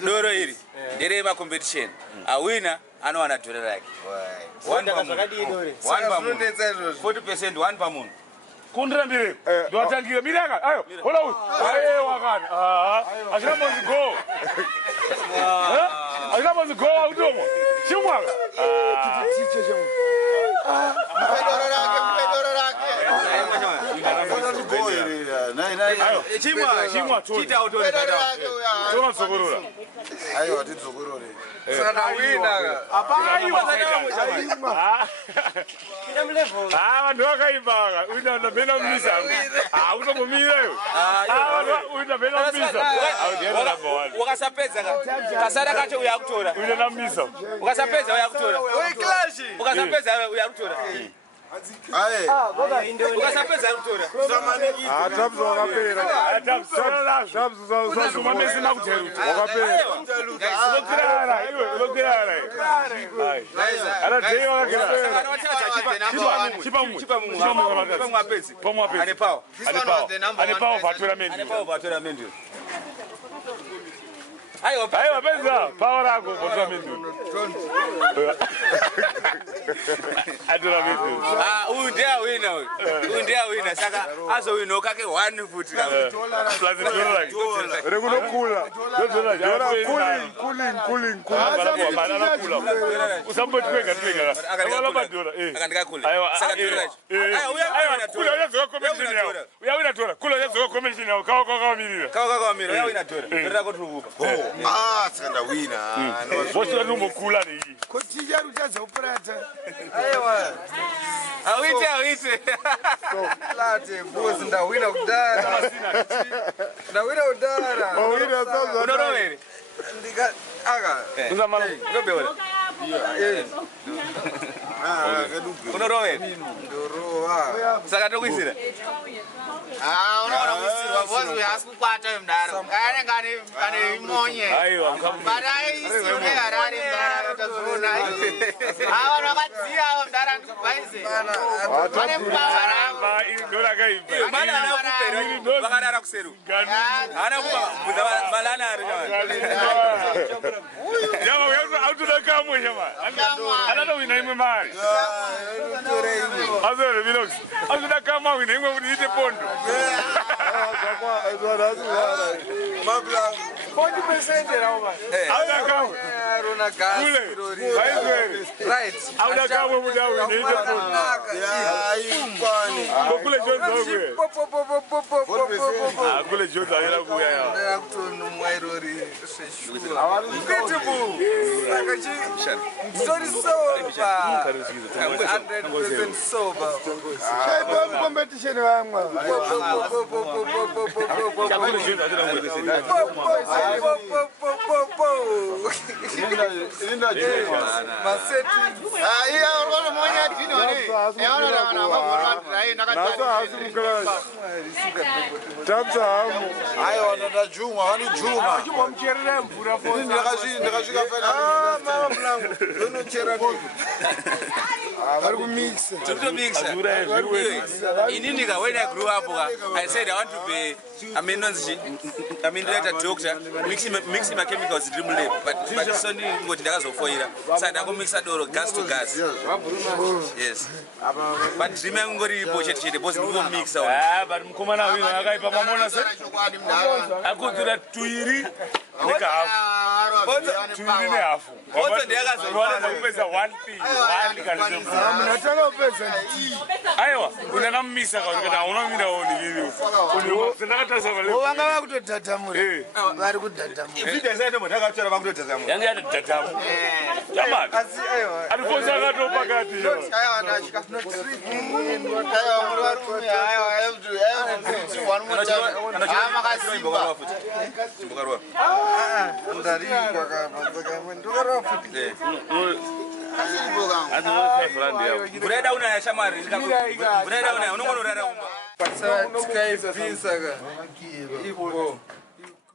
Doro iri nderema competition. A winner anowana dora rake. 1 per month. 40% 1 per month. Kundra ndire. Ndotangira miranga. Ayo, hola uyu. Ayo wakana. Ashina mozi go. Ashina mozi go utomo. Chimwaga. Chimwa chita autori tona sokorora. Ayo atidzokorore. Sana wina. Apai vanhu vakaimbaga uina ndamena mumisa utomumira yo uina ndamena mumisa Wakasapedza kasara kacho uyakutora. uina namumisa Ukasapedza uyakutora. Ukasapedza uyakutora. Aye. Ukasapedza uyakutora. Atabzo wakapera. mamesina kuteruti wakapera lokirara iwe lokirara anadhei wakakera ane pawo vatoramenti aiwa penza pawo rako vatoramenti atoramenti uyu ndeyawina uyu ndeyawina saka azowina kake 1 futi plus dollar Rekunokula. Cooling. usambotwenga uyawina tora kula yazoka commission yawo kawakawamirira Ah, tsanda wina. vosira nombokula nei Kotija ruchaza uprata. awite Late boss ndawina kudara. Ndawina kudara. Wina sasa. unorovere Ndika aka. uzamala ndobeola unorovere Ndorowa. saka tokuisira unaona kusirwa vozi uyasikukwata mdaro kane imonye aiwa baraisione harari mdaro tazona vanhu vakadziya mdaro andikubhaise vane mbavaravo vakarara kuseru hana kubvunza malana ari autoda kamwe shama anatowina imwe mari azorevinox autoda kama wina imwe kuti ite pondo auda kamwe auda kamwe kuti awine ite pondo kule jonzi kule jonzi ayera kuya yawa Competition wamwa. Ininika, when I grew up, I said I want to be a like a doctor, mixing my chemicals dream lab, but it's only what does of foil. So I go mix a door gas to gas. Yes. But remember the budget, the boss will mix out. but mkumana wino akaipa mamona se akudzira tuiri nekahafu tuiri nehafu kupedza 1 p aiwa unakamumisa kana unomirawo ndiviri Vanga vakutodhadhamura. Vari kudhadhamura. yange yatodhadhamu jamani atifosi akatopakati Breda una ya shamari. Breda una unongorora. Pasaka tikaipisa ka. Ipo.